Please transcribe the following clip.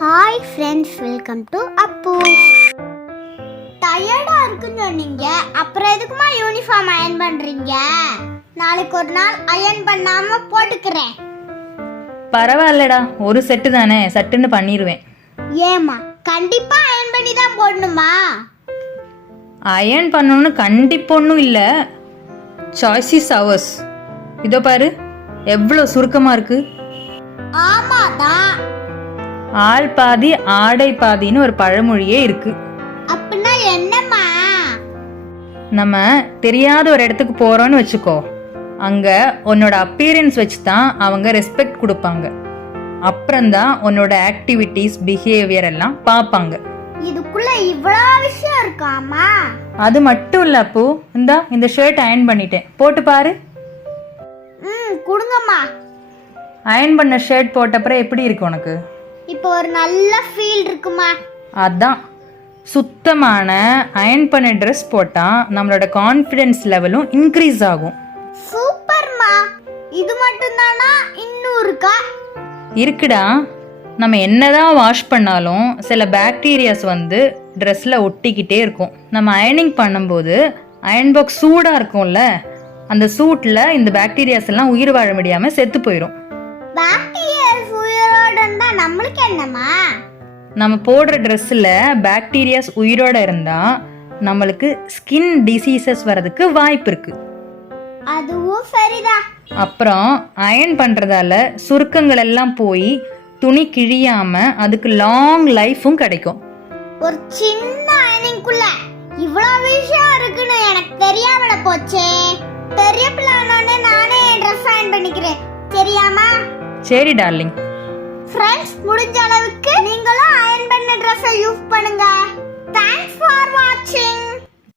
Hi friends, welcome to அப்பு. டயர்டாக இருக்குன்னு சொன்னீங்க, அப்புறம் எதுக்குமா யூனிஃபார்ம் அயன் பண்ணுறீங்க? நாளைக்கு ஒரு நாள் அயன் பண்ணாமல் போட்டுக்கிறேன். பரவாயில்லடா, ஒரு செட்டு தானே, சட்டுன்னு பண்ணிடுவேன். ஏமா கண்டிப்பாக அயன் பண்ணி தான் போடணுமா? அயன் பண்ணணும்னு கண்டிப்பாக ஒன்றும் இல்லை, சாய்ஸ் இஸ் அவர்ஸ். இதோ பாரு எவ்வளோ சுருக்கமாக இருக்கு. ஆமாதான், ஆள் பாதி ஆடை பாதின்னு ஒரு பழமொழியே இருக்கு. அப்படின்னா என்னம்மா? நம்ம தெரியாத ஒரு இடத்துக்கு போறோம்னு வச்சுக்கோ, அங்க உன்னோட அப்பியரன்ஸ் வச்சு தான் அவங்க ரெஸ்பெக்ட் கொடுப்பாங்க. அப்புறம்தான் உன்னோட ஆக்டிவிட்டீஸ் பிஹேவியர் எல்லாம் பார்ப்பாங்க. இதுக்குள்ள இவ்வளோ விஷயம் இருக்காமா? அது மட்டும் இல்ல அப்போ, இந்த ஷர்ட் அயன் பண்ணிட்டேன், போட்டு பாரு. கொடுங்கம்மா. அயன் பண்ண ஷர்ட் போட்டப்புறம் எப்படி இருக்கு உனக்கு? இப்போ ஒரு நல்ல ஃபீல் இருக்குமா? அதான், சுத்தமான அயன் பண்ண ட்ரெஸ் போட்டா நம்மளோட கான்ஃபிடென்ஸ் லெவலும் இன்க்ரீஸ் ஆகும். சூப்பர்மா. இது மட்டும் தானா, இன்னும் இருக்கா? இருக்குடா, நம்ம என்னதான் வாஷ் பண்ணாலும் சில பாக்டீரியாஸ் வந்து ட்ரெஸ்ல ஒட்டிக்கிட்டே இருக்கும். நம்ம அயனிங் பண்ணும்போது அயன் பாக்ஸ் சூடா இருக்கும்ல, அந்த சூட்ல இந்த பாக்டீரியாஸ் எல்லாம் உயிர் வாழ முடியாம செத்து போயிடும். பாக்டீரியாஸ் உயிரோட இருந்தா நம்மளுக்கு என்னமா? நம்ம போடுற ட்ரெஸ்ல பாக்டீரியாஸ் உயிரோட இருந்தா நம்மளுக்கு ஸ்கின் டிசீசஸ் வரதுக்கு வாய்ப்பு இருக்கு. அதுவும் சரிதான். அப்புறம் அயன் பண்றதால சுருக்கங்கள் எல்லாம் போய் துணி கிழியாம அதுக்கு லாங் லைஃபும் கிடைக்கும். ஒரு சின்ன அயனிங்குள்ள இவ்வளவு விஷயம் இருக்குன்னு எனக்கு தெரியாமல போச்சே. பெரிய பிளானோட நானே ட்ரெஸ் அயன் பண்ணிக்கிறேன், தெரியாமா? சரி டார்லிங். ஃப்ரெண்ட்ஸ், முடிஞ்ச அளவுக்கு நீங்களும் அயன் பண்ண ட்ரெஸ்ஸை யூஸ் பண்ணுங்க.